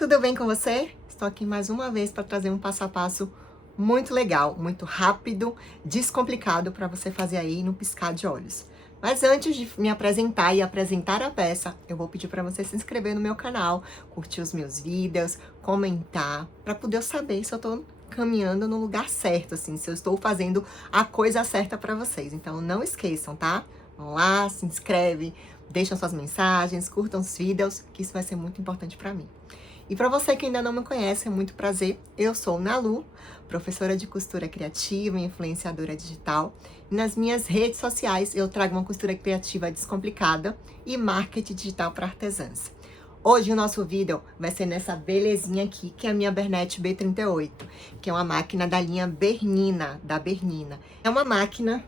Tudo bem com você? Estou aqui mais uma vez para trazer um passo a passo muito legal, muito rápido, descomplicado para você fazer aí no piscar de olhos. Mas antes de me apresentar e apresentar a peça, eu vou pedir para você se inscrever no meu canal, curtir os meus vídeos, comentar, para poder eu saber se eu estou caminhando no lugar certo, assim, se eu estou fazendo a coisa certa para vocês. Então não esqueçam, tá? Vão lá, se inscreve, deixam suas mensagens, curtam os vídeos, que isso vai ser muito importante para mim. E para você que ainda não me conhece, é muito prazer. Eu sou Nalu, professora de costura criativa e influenciadora digital. E nas minhas redes sociais eu trago uma costura criativa descomplicada e marketing digital para artesãs. Hoje o nosso vídeo vai ser nessa belezinha aqui, que é a minha Bernete B38, que é uma máquina da linha Bernina, da Bernina. É uma máquina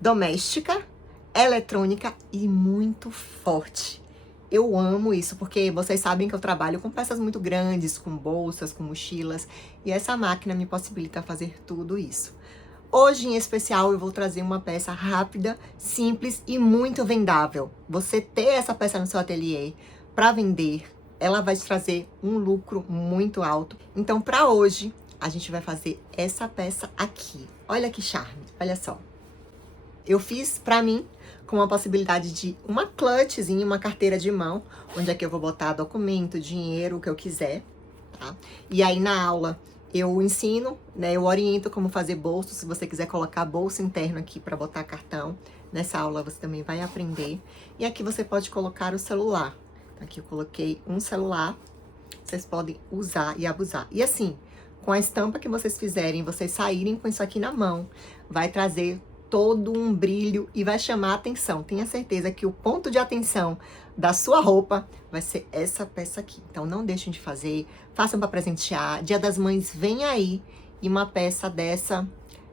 doméstica, eletrônica e muito forte. Eu amo isso, porque vocês sabem que eu trabalho com peças muito grandes, com bolsas, com mochilas, e essa máquina me possibilita fazer tudo isso. Hoje, em especial, eu vou trazer uma peça rápida, simples e muito vendável. Você ter essa peça no seu ateliê para vender, ela vai te trazer um lucro muito alto. Então, para hoje, a gente vai fazer essa peça aqui. Olha que charme, olha só. Eu fiz pra mim com a possibilidade de uma clutchzinha, uma carteira de mão, onde é que eu vou botar documento, dinheiro, o que eu quiser, tá? E aí na aula eu ensino, né, eu oriento como fazer bolso, se você quiser colocar bolso interno aqui para botar cartão. Nessa aula você também vai aprender. E aqui você pode colocar o celular. Aqui eu coloquei um celular, vocês podem usar e abusar. E assim, com a estampa que vocês fizerem, vocês saírem com isso aqui na mão, vai trazer todo um brilho e vai chamar a atenção. Tenha certeza que o ponto de atenção da sua roupa vai ser essa peça aqui. Então não deixem de fazer, façam para presentear. Dia das Mães vem aí e uma peça dessa,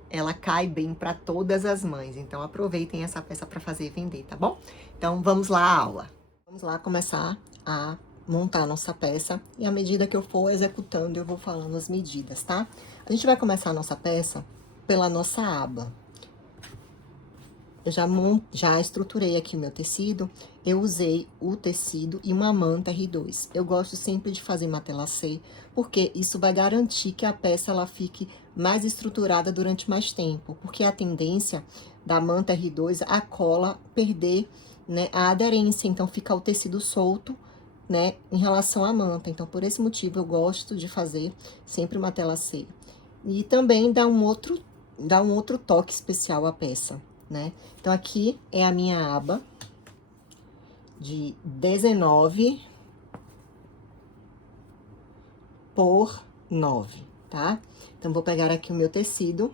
ela cai bem para todas as mães. Então aproveitem essa peça para fazer e vender, tá bom? Então vamos lá à aula. Vamos lá começar a montar a nossa peça e à medida que eu for executando, eu vou falando as medidas, tá? A gente vai começar a nossa peça pela nossa aba. Eu já estruturei aqui o meu tecido, eu usei o tecido e uma manta R2. Eu gosto sempre de fazer matelassê, porque isso vai garantir que a peça ela fique mais estruturada durante mais tempo, porque a tendência da manta R2 a cola perder, né, a aderência, então fica o tecido solto, né, em relação à manta. Então, por esse motivo, eu gosto de fazer sempre matelassê. E também dá um outro toque especial à peça, né? Então, aqui é a minha aba de 19 por 9, tá? Então, vou pegar aqui o meu tecido.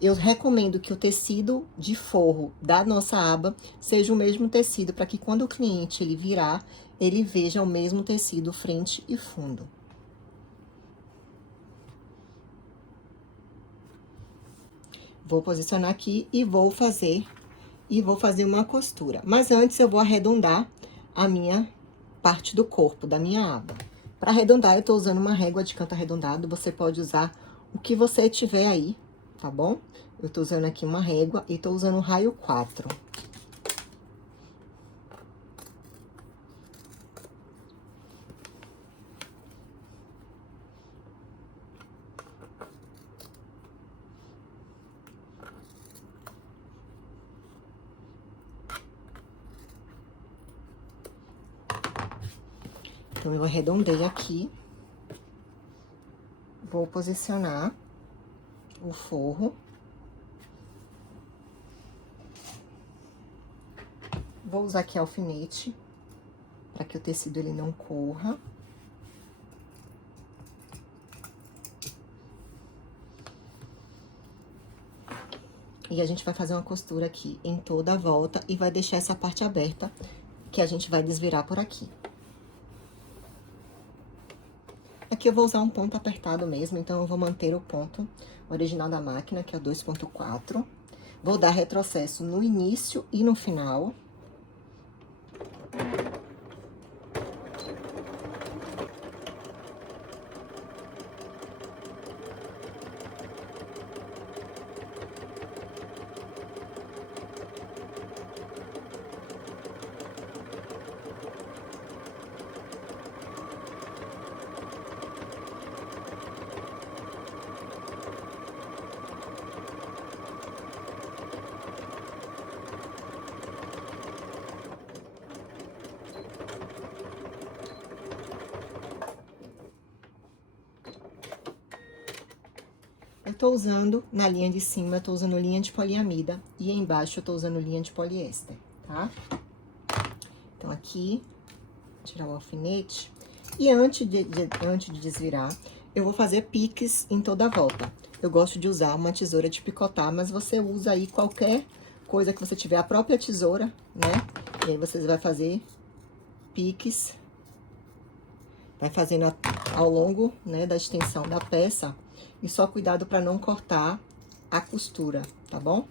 Eu recomendo que o tecido de forro da nossa aba seja o mesmo tecido, para que quando o cliente ele virar, ele veja o mesmo tecido frente e fundo. Vou posicionar aqui e vou fazer uma costura. Mas antes eu vou arredondar a minha parte do corpo da minha aba. Para arredondar, eu tô usando uma régua de canto arredondado, você pode usar o que você tiver aí, tá bom? Eu tô usando aqui uma régua e tô usando o raio 4. Então, eu arredondei aqui. Vou posicionar o forro. Vou usar aqui alfinete, para que o tecido ele não corra. E a gente vai fazer uma costura aqui em toda a volta e vai deixar essa parte aberta, que a gente vai desvirar por aqui. Aqui eu vou usar um ponto apertado mesmo, então eu vou manter o ponto original da máquina, que é o 2.4. Vou dar retrocesso no início e no final. tô usando, na linha de cima, eu tô usando linha de poliamida e embaixo eu tô usando linha de poliéster, tá? Então, aqui, tirar o alfinete. E antes de desvirar, eu vou fazer piques em toda a volta. Eu gosto de usar uma tesoura de picotar, mas você usa aí qualquer coisa que você tiver, a própria tesoura, né? E aí, vocês vai fazer piques, vai fazendo ao longo, né, da extensão da peça. E só cuidado para não cortar a costura, tá bom?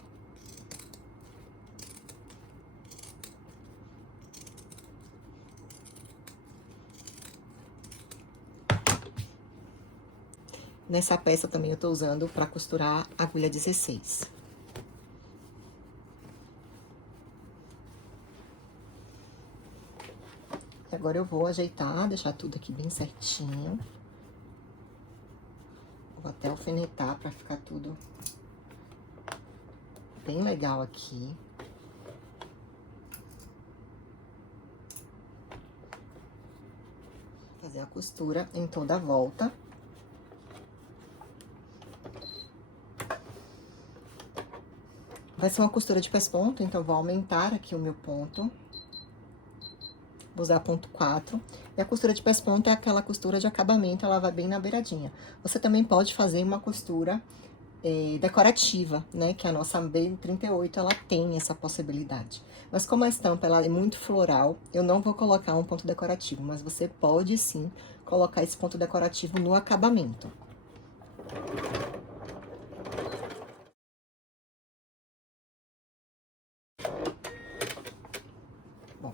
Nessa peça também eu tô usando para costurar a agulha 16. Agora eu vou ajeitar, deixar tudo aqui bem certinho. Vou até alfinetar para ficar tudo bem legal aqui. Fazer a costura em toda a volta. Vai ser uma costura de pesponto, então vou aumentar aqui o meu ponto. Vou usar ponto 4. E a costura de pesponto é aquela costura de acabamento, ela vai bem na beiradinha. Você também pode fazer uma costura decorativa, né? Que a nossa B38, ela tem essa possibilidade. Mas como a estampa, ela é muito floral, eu não vou colocar um ponto decorativo. Mas você pode, sim, colocar esse ponto decorativo no acabamento. Bom,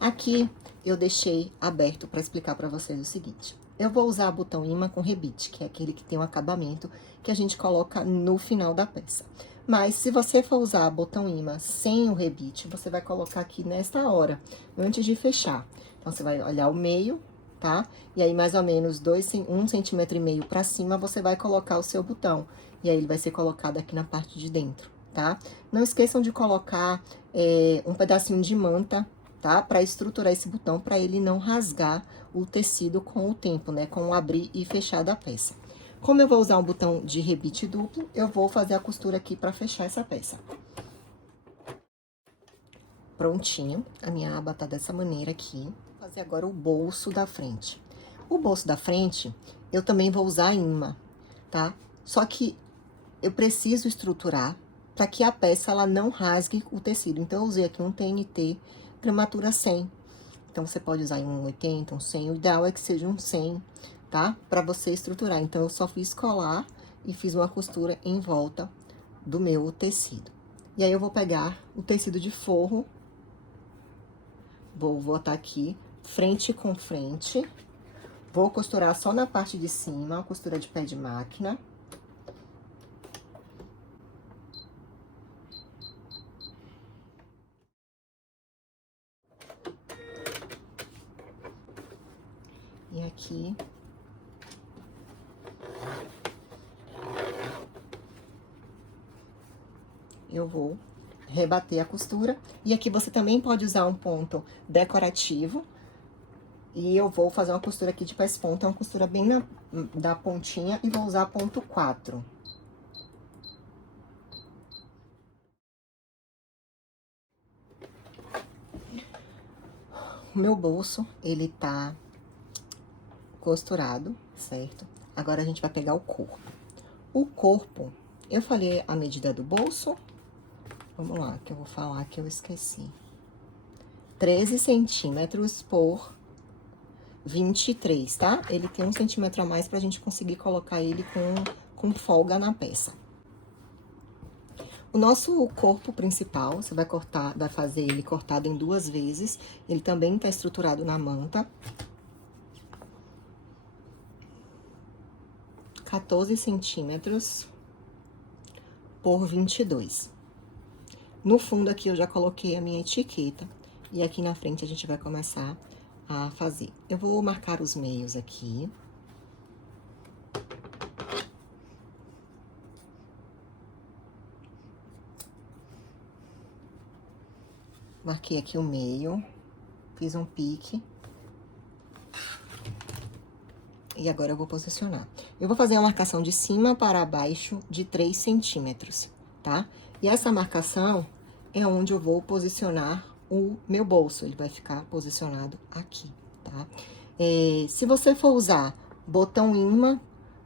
aqui eu deixei aberto para explicar para vocês o seguinte. Eu vou usar botão imã com rebite, que é aquele que tem um acabamento que a gente coloca no final da peça. Mas, se você for usar botão imã sem o rebite, você vai colocar aqui nesta hora, antes de fechar. Então, você vai olhar o meio, tá? E aí, mais ou menos 1,5 centímetros para cima, você vai colocar o seu botão. E aí, ele vai ser colocado aqui na parte de dentro, tá? Não esqueçam de colocar um pedacinho de manta, tá? Para estruturar esse botão, para ele não rasgar o tecido com o tempo, né? Com o abrir e fechar da peça. Como eu vou usar um botão de rebite duplo, eu vou fazer a costura aqui para fechar essa peça. Prontinho, a minha aba tá dessa maneira aqui. Vou fazer agora o bolso da frente. O bolso da frente, eu também vou usar imã, tá? Só que eu preciso estruturar para que a peça ela não rasgue o tecido. Então, eu usei aqui um TNT gramatura 100. Então, você pode usar um 80, um 100. O ideal é que seja um 100, tá? Para você estruturar. Então, eu só fiz colar e fiz uma costura em volta do meu tecido. E aí, eu vou pegar o tecido de forro. Vou botar aqui, frente com frente. Vou costurar só na parte de cima, costura de pé de máquina. E aqui, eu vou rebater a costura. E aqui você também pode usar um ponto decorativo. E eu vou fazer uma costura aqui de pesponto, é uma costura bem da pontinha, e vou usar ponto 4. O meu bolso, ele tá costurado, certo? Agora, a gente vai pegar o corpo. O corpo, eu falei a medida do bolso. Vamos lá, que eu vou falar que eu esqueci. 13 centímetros por 23, tá? Ele tem 1 centímetro a mais pra gente conseguir colocar ele com folga na peça. O nosso corpo principal, você vai cortar, vai fazer ele cortado em 2 vezes. Ele também tá estruturado na manta. 14 centímetros por 22. No fundo aqui eu já coloquei a minha etiqueta. E aqui na frente a gente vai começar a fazer. Eu vou marcar os meios aqui. Marquei aqui o meio, fiz um pique. E agora eu vou posicionar. Eu vou fazer uma marcação de cima para baixo de 3 centímetros, tá? E essa marcação é onde eu vou posicionar o meu bolso. Ele vai ficar posicionado aqui, tá? Se você for usar botão imã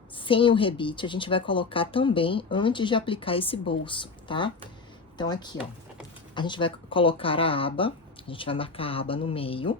sem o rebite, a gente vai colocar também antes de aplicar esse bolso, tá? Então, aqui, ó, a gente vai colocar a aba, a gente vai marcar a aba no meio.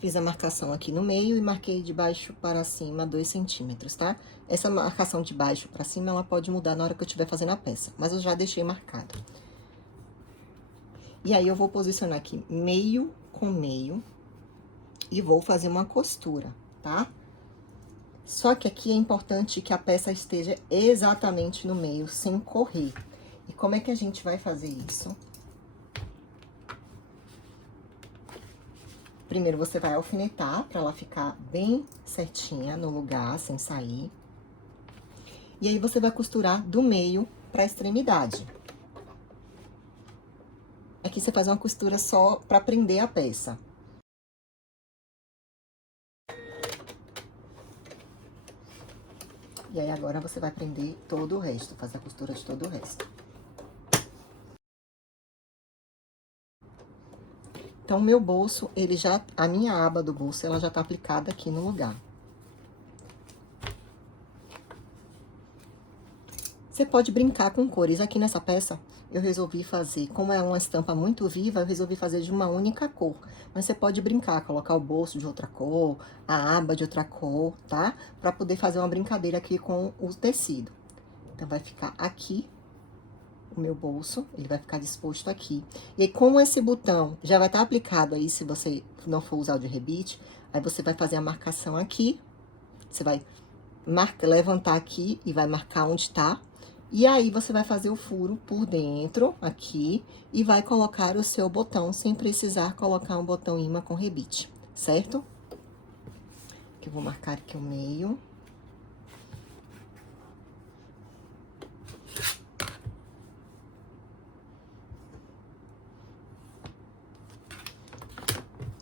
Fiz a marcação aqui no meio e marquei de baixo para cima 2 centímetros, tá? Essa marcação de baixo para cima, ela pode mudar na hora que eu estiver fazendo a peça, mas eu já deixei marcado. E aí, eu vou posicionar aqui meio com meio e vou fazer uma costura, tá? Só que aqui é importante que a peça esteja exatamente no meio, sem correr. E como é que a gente vai fazer isso? Primeiro, você vai alfinetar para ela ficar bem certinha no lugar, sem sair. E aí, você vai costurar do meio para a extremidade. Aqui, você faz uma costura só para prender a peça. E aí, agora, você vai prender todo o resto, fazer a costura de todo o resto. Então, o meu bolso, a minha aba do bolso, ela já tá aplicada aqui no lugar. Você pode brincar com cores. Aqui nessa peça, eu resolvi fazer, como é uma estampa muito viva, eu resolvi fazer de uma única cor. Mas você pode brincar, colocar o bolso de outra cor, a aba de outra cor, tá? Pra poder fazer uma brincadeira aqui com o tecido. Então, vai ficar aqui o meu bolso, ele vai ficar disposto aqui. E aí, como esse botão já vai estar aplicado aí, se você não for usar o de rebite, aí você vai fazer a marcação aqui, você vai levantar aqui e vai marcar onde tá. E aí, você vai fazer o furo por dentro, aqui, e vai colocar o seu botão, sem precisar colocar um botão imã com rebite, certo? Que eu vou marcar aqui o meio.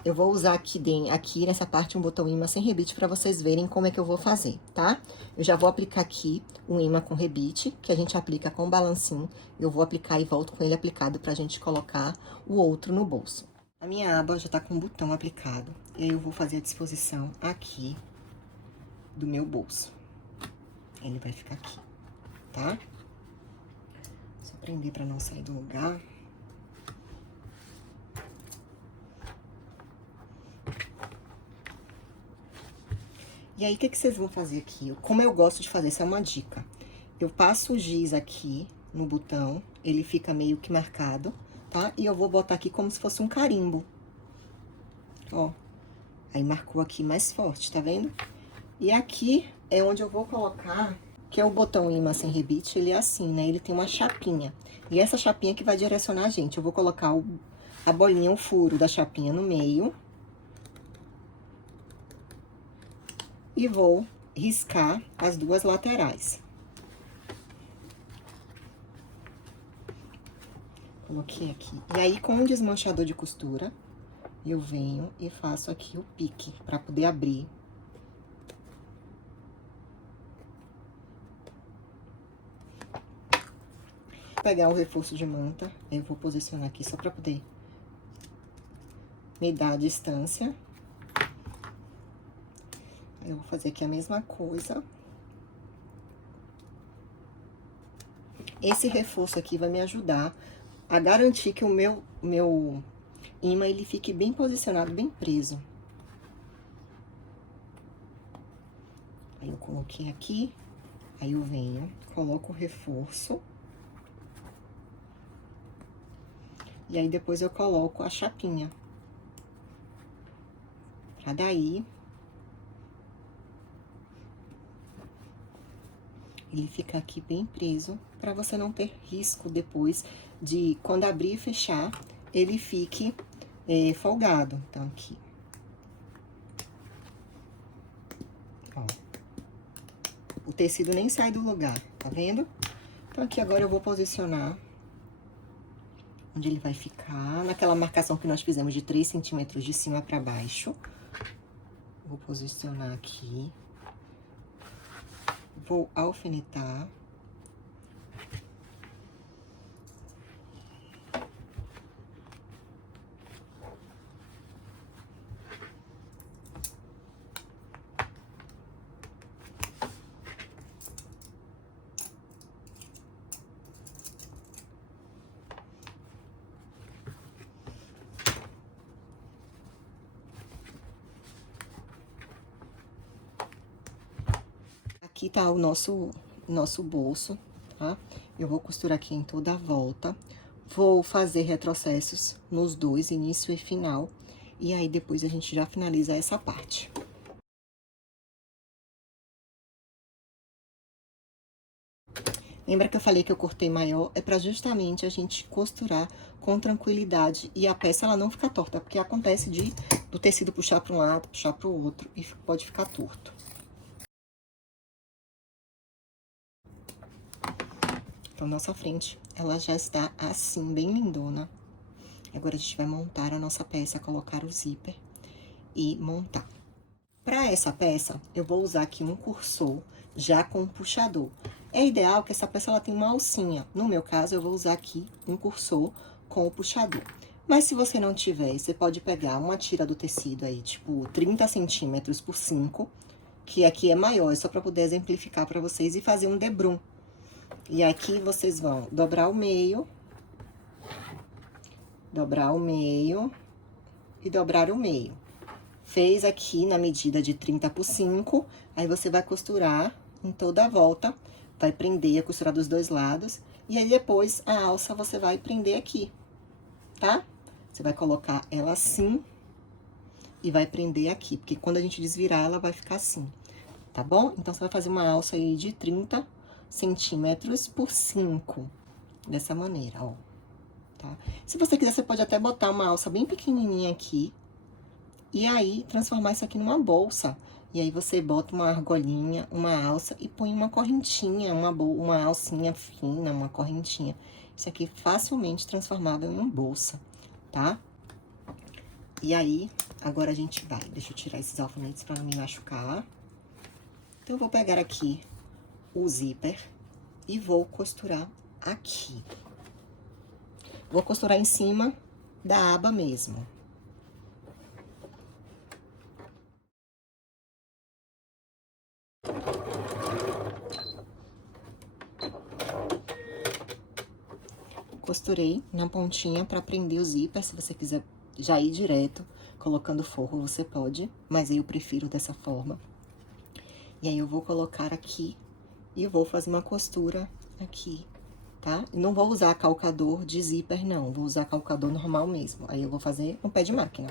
Eu vou usar aqui nessa parte um botão imã sem rebite pra vocês verem como é que eu vou fazer, tá? Eu já vou aplicar aqui um imã com rebite, que a gente aplica com balancinho. Eu vou aplicar e volto com ele aplicado pra gente colocar o outro no bolso. A minha aba já tá com o botão aplicado. E aí, eu vou fazer a disposição aqui do meu bolso. Ele vai ficar aqui, tá? Só prender pra não sair do lugar. E aí, o que vocês vão fazer aqui? Como eu gosto de fazer, essa é uma dica. Eu passo o giz aqui no botão, ele fica meio que marcado, tá? E eu vou botar aqui como se fosse um carimbo. Ó, aí marcou aqui mais forte, tá vendo? E aqui é onde eu vou colocar, que é o botão imã sem rebite, ele é assim, né? Ele tem uma chapinha. E essa chapinha que vai direcionar a gente. Eu vou colocar a bolinha, o furo da chapinha no meio. E vou riscar as duas laterais. Coloquei aqui. E aí, com um desmanchador de costura, eu venho e faço aqui o pique, pra poder abrir. Vou pegar o reforço de manta, eu vou posicionar aqui só pra poder me dar a distância. Eu vou fazer aqui a mesma coisa. Esse reforço aqui vai me ajudar a garantir que o meu imã, ele fique bem posicionado, bem preso. Aí, eu coloquei aqui, aí eu venho, coloco o reforço. E aí, depois eu coloco a chapinha. Pra daí ele fica aqui bem preso, pra você não ter risco depois de, quando abrir e fechar, ele fique folgado. Então, aqui. Ó. O tecido nem sai do lugar, tá vendo? Então, aqui agora eu vou posicionar onde ele vai ficar, naquela marcação que nós fizemos de 3 centímetros de cima pra baixo. Vou posicionar aqui. Vou alfinetar. Aqui tá o nosso bolso, tá? Eu vou costurar aqui em toda a volta. Vou fazer retrocessos nos dois, início e final. E aí, depois a gente já finaliza essa parte. Lembra que eu falei que eu cortei maior? É pra justamente a gente costurar com tranquilidade e a peça ela não ficar torta, porque acontece do tecido puxar para um lado, puxar para o outro e pode ficar torto. Então, nossa frente, ela já está assim, bem lindona. Agora, a gente vai montar a nossa peça, colocar o zíper e montar. Para essa peça, eu vou usar aqui um cursor já com puxador. É ideal que essa peça ela tenha uma alcinha. No meu caso, eu vou usar aqui um cursor com o puxador. Mas se você não tiver, você pode pegar uma tira do tecido aí, tipo 30 centímetros por 5, que aqui é maior, é só para poder exemplificar para vocês e fazer um debrum. E aqui vocês vão dobrar o meio e dobrar o meio. Fez aqui na medida de 30 por 5, aí você vai costurar em toda a volta, vai prender a costura dos dois lados, e aí depois a alça você vai prender aqui, tá? Você vai colocar ela assim e vai prender aqui, porque quando a gente desvirar, ela vai ficar assim, tá bom? Então, você vai fazer uma alça aí de 30 centímetros por 5, dessa maneira, ó, tá? Se você quiser, você pode até botar uma alça bem pequenininha aqui, e aí transformar isso aqui numa bolsa. E aí, você bota uma argolinha, uma alça e põe uma correntinha, uma alcinha fina, uma correntinha. Isso aqui facilmente transformável em uma bolsa, tá? E aí, agora a gente vai... Deixa eu tirar esses alfinetes pra não me machucar. Então, eu vou pegar aqui o zíper e vou costurar aqui. Vou costurar em cima da aba mesmo. Costurei na pontinha pra prender o zíper. Se você quiser já ir direto colocando forro, você pode, mas eu prefiro dessa forma. E aí, eu vou colocar aqui e vou fazer uma costura aqui, tá? E não vou usar calcador de zíper, não. Vou usar calcador normal mesmo. Aí, eu vou fazer no pé de máquina.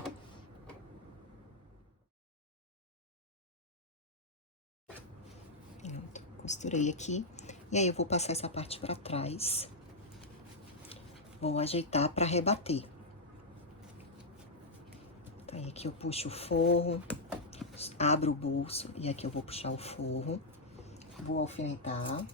Pronto, costurei aqui. E aí, eu vou passar essa parte pra trás. Vou ajeitar pra rebater. Então, aí, aqui eu puxo o forro, abro o bolso. E aqui eu vou puxar o forro. Vou alfinetar.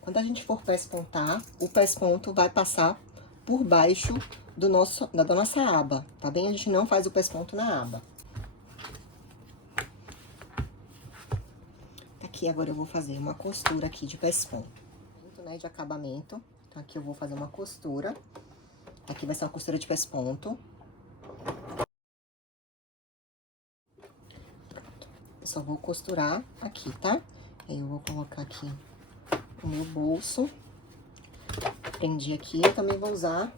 Quando a gente for pespontar, o pesponto vai passar por baixo da nossa aba, tá bem? A gente não faz o pesponto na aba. Aqui, agora eu vou fazer uma costura aqui de pesponto, né, de acabamento. Então, aqui eu vou fazer uma costura. Aqui vai ser uma costura de pesponto. Pronto. Eu só vou costurar aqui, tá? Aí, eu vou colocar aqui o meu bolso. Prendi aqui, eu também vou usar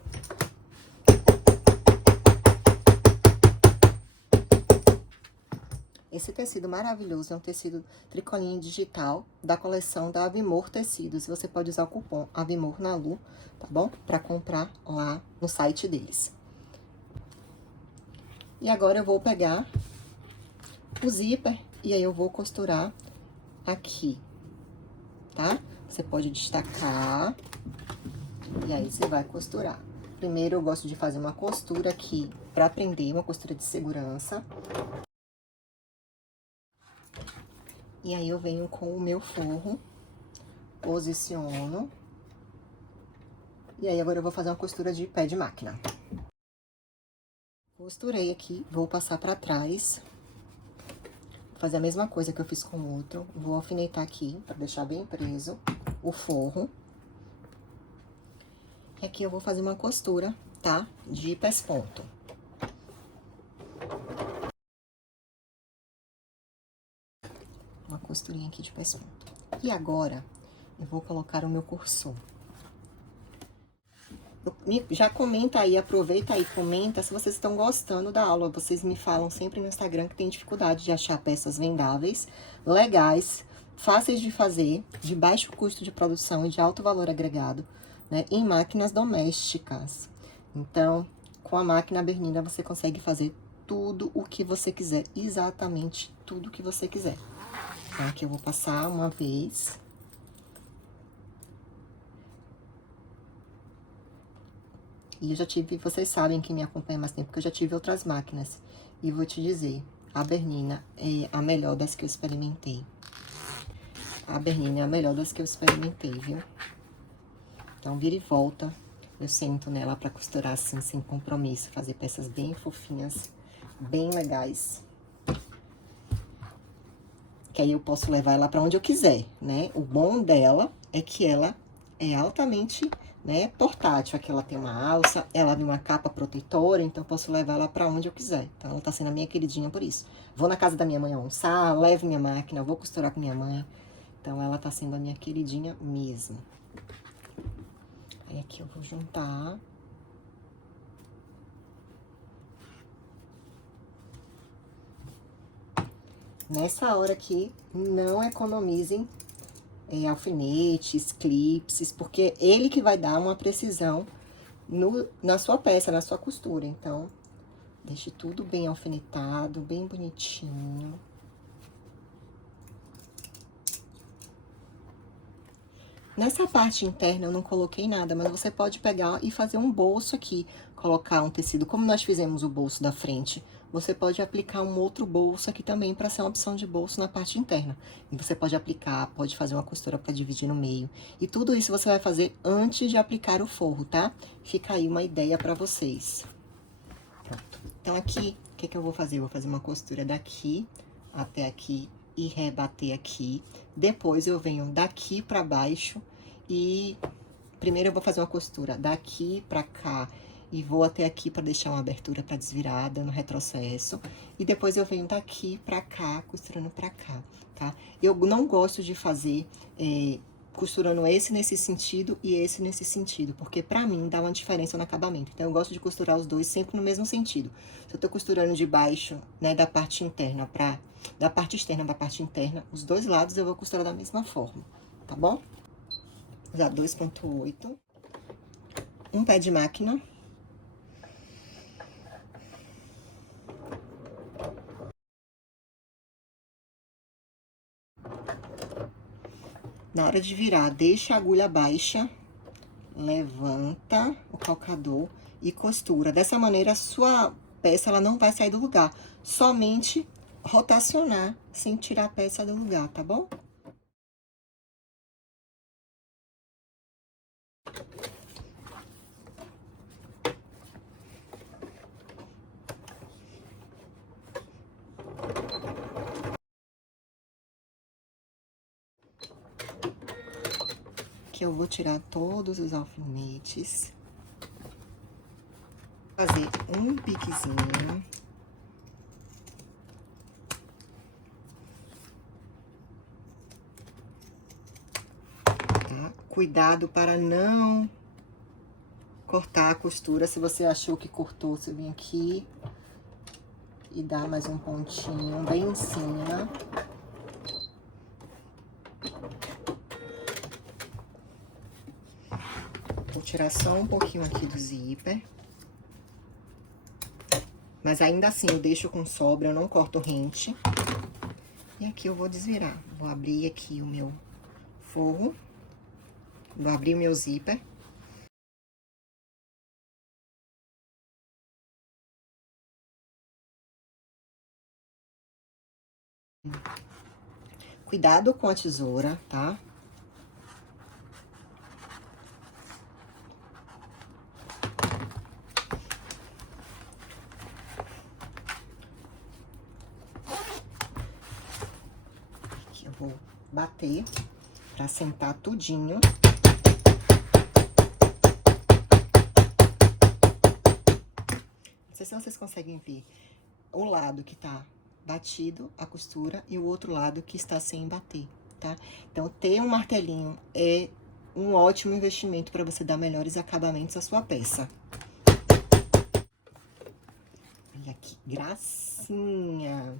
esse tecido maravilhoso. É um tecido tricoline digital da coleção da Avimor Tecidos. Você pode usar o cupom Avimor na Lu, tá bom? Pra comprar lá no site deles. E agora eu vou pegar o zíper e aí eu vou costurar aqui, tá? Você pode destacar E aí, você vai costurar. Primeiro, eu gosto de fazer uma costura aqui pra prender, uma costura de segurança. E aí, eu venho com o meu forro, posiciono. E aí, agora eu vou fazer uma costura de pé de máquina. Costurei aqui, vou passar pra trás. Vou fazer a mesma coisa que eu fiz com o outro. Vou alfinetar aqui, pra deixar bem preso o forro. E aqui eu vou fazer uma costura, tá? De pesponto. Uma costurinha aqui de pesponto. E agora, eu vou colocar o meu cursor. Já comenta aí, aproveita aí, comenta se vocês estão gostando da aula. Vocês me falam sempre no Instagram que tem dificuldade de achar peças vendáveis, legais, fáceis de fazer, de baixo custo de produção e de alto valor agregado, né, em máquinas domésticas. Então, com a máquina Bernina, você consegue fazer tudo o que você quiser, exatamente tudo o que você quiser. Então, aqui eu vou passar uma vez. E eu já tive, vocês sabem que me acompanham mais tempo, que eu já tive outras máquinas. E vou te dizer, a Bernina é a melhor das que eu experimentei. A Bernina é a melhor das que eu experimentei, viu? Então, vira e volta, eu sento nela pra costurar assim, sem compromisso. Fazer peças bem fofinhas, bem legais. Que aí eu posso levar ela pra onde eu quiser, né? O bom dela é que ela é altamente, né, portátil. Aqui ela tem uma alça, ela tem uma capa protetora, então eu posso levar ela pra onde eu quiser. Então, ela tá sendo a minha queridinha por isso. Vou na casa da minha mãe almoçar, levo minha máquina, vou costurar com minha mãe. Então, ela tá sendo a minha queridinha mesmo. Aí, aqui eu vou juntar. Nessa hora aqui, não economizem alfinetes, clipes, porque ele que vai dar uma precisão na sua peça, na sua costura. Então, deixe tudo bem alfinetado, bem bonitinho. Nessa parte interna eu não coloquei nada, mas você pode pegar e fazer um bolso aqui, colocar um tecido, como nós fizemos o bolso da frente, você pode aplicar um outro bolso aqui também para ser uma opção de bolso na parte interna. E você pode aplicar, pode fazer uma costura para dividir no meio. E tudo isso você vai fazer antes de aplicar o forro, tá? Fica aí uma ideia para vocês. Pronto. Então, aqui, o que que eu vou fazer? Eu vou fazer uma costura daqui até aqui e rebater aqui. Depois, eu venho daqui pra baixo e... Primeiro, eu vou fazer uma costura daqui pra cá e vou até aqui pra deixar uma abertura pra desvirar, dando retrocesso. E depois, eu venho daqui pra cá, costurando pra cá, tá? Eu não gosto de fazer... costurando esse nesse sentido e esse nesse sentido, porque pra mim dá uma diferença no acabamento. Então, eu gosto de costurar os dois sempre no mesmo sentido. Se eu tô costurando de baixo, né, da parte interna da parte externa da parte interna, os dois lados eu vou costurar da mesma forma, tá bom? Já 2,8. Um pé de máquina. Na hora de virar, deixa a agulha baixa, levanta o calcador e costura. Dessa maneira, a sua peça ela não vai sair do lugar, somente rotacionar sem tirar a peça do lugar, tá bom? Aqui eu vou tirar todos os alfinetes. Fazer um piquezinho. Tá? Cuidado para não cortar a costura. Se você achou que cortou, você vem aqui e dá mais um pontinho bem em cima. Vou tirar só um pouquinho aqui do zíper. Mas ainda assim, eu deixo com sobra, eu não corto rente. E aqui eu vou desvirar. Vou abrir aqui o meu forro. Vou abrir o meu zíper. cuidado com a tesoura, tá? Aqui eu vou bater pra sentar tudinho. Não sei se vocês conseguem ver o lado que tá batido, a costura, e o outro lado que está sem bater, tá? Então, ter um martelinho é um ótimo investimento para você dar melhores acabamentos à sua peça. Olha que gracinha!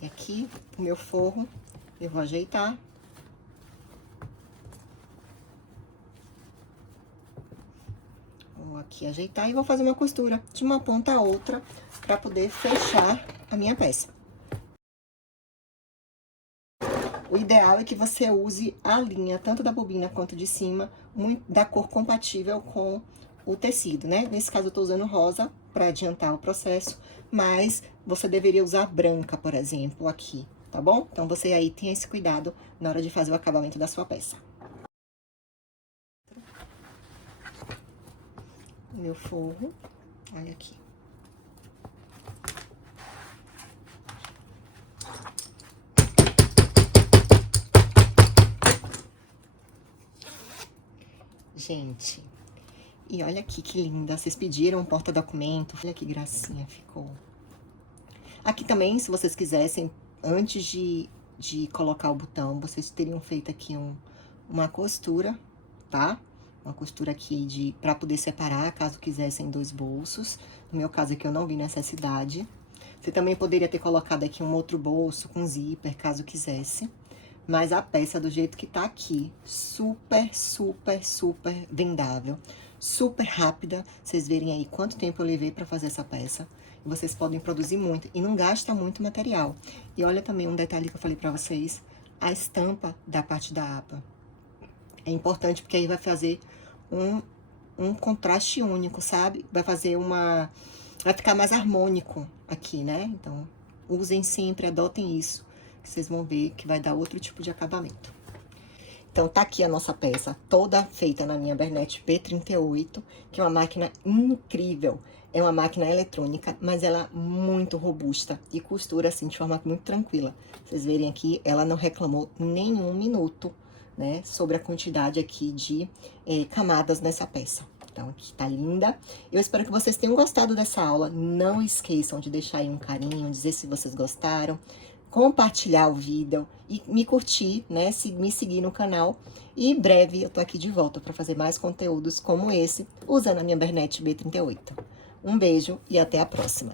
E aqui, o meu forro, eu vou ajeitar. Vou aqui ajeitar e vou fazer uma costura de uma ponta a outra para poder fechar a minha peça. O ideal é que você use a linha, tanto da bobina quanto de cima, da cor compatível com o tecido, né? Nesse caso, eu tô usando rosa para adiantar o processo, mas você deveria usar branca, por exemplo, aqui, tá bom? Então, você aí tenha esse cuidado na hora de fazer o acabamento da sua peça. Meu forro, olha aqui. Gente, e olha aqui que linda, vocês pediram um porta-documento, olha que gracinha ficou. Aqui também, se vocês quisessem, antes de colocar o botão, vocês teriam feito aqui uma costura, tá? Uma costura aqui pra poder separar, caso quisessem 2 bolsos. No meu caso aqui, eu não vi necessidade. Você também poderia ter colocado aqui um outro bolso com zíper, caso quisesse. Mas a peça, do jeito que tá aqui, super, super, super vendável. Super rápida. Vocês verem aí quanto tempo eu levei pra fazer essa peça. E vocês podem produzir muito e não gasta muito material. E olha também um detalhe que eu falei pra vocês. A estampa da parte da aba. É importante porque aí vai fazer um contraste único, sabe? Vai fazer vai ficar mais harmônico aqui, né? Então, usem sempre, adotem isso, que vocês vão ver que vai dar outro tipo de acabamento. Então, tá aqui a nossa peça, toda feita na minha Bernete P38, que é uma máquina incrível. É uma máquina eletrônica, mas ela é muito robusta e costura, assim, de forma muito tranquila. Vocês verem aqui, ela não reclamou nenhum minuto, né, sobre a quantidade aqui de camadas nessa peça. Então, aqui tá linda. Eu espero que vocês tenham gostado dessa aula. Não esqueçam de deixar aí um carinho, dizer se vocês gostaram, compartilhar o vídeo e me curtir, né, me seguir no canal. E em breve eu tô aqui de volta para fazer mais conteúdos como esse, usando a minha Bernete B38. Um beijo e até a próxima!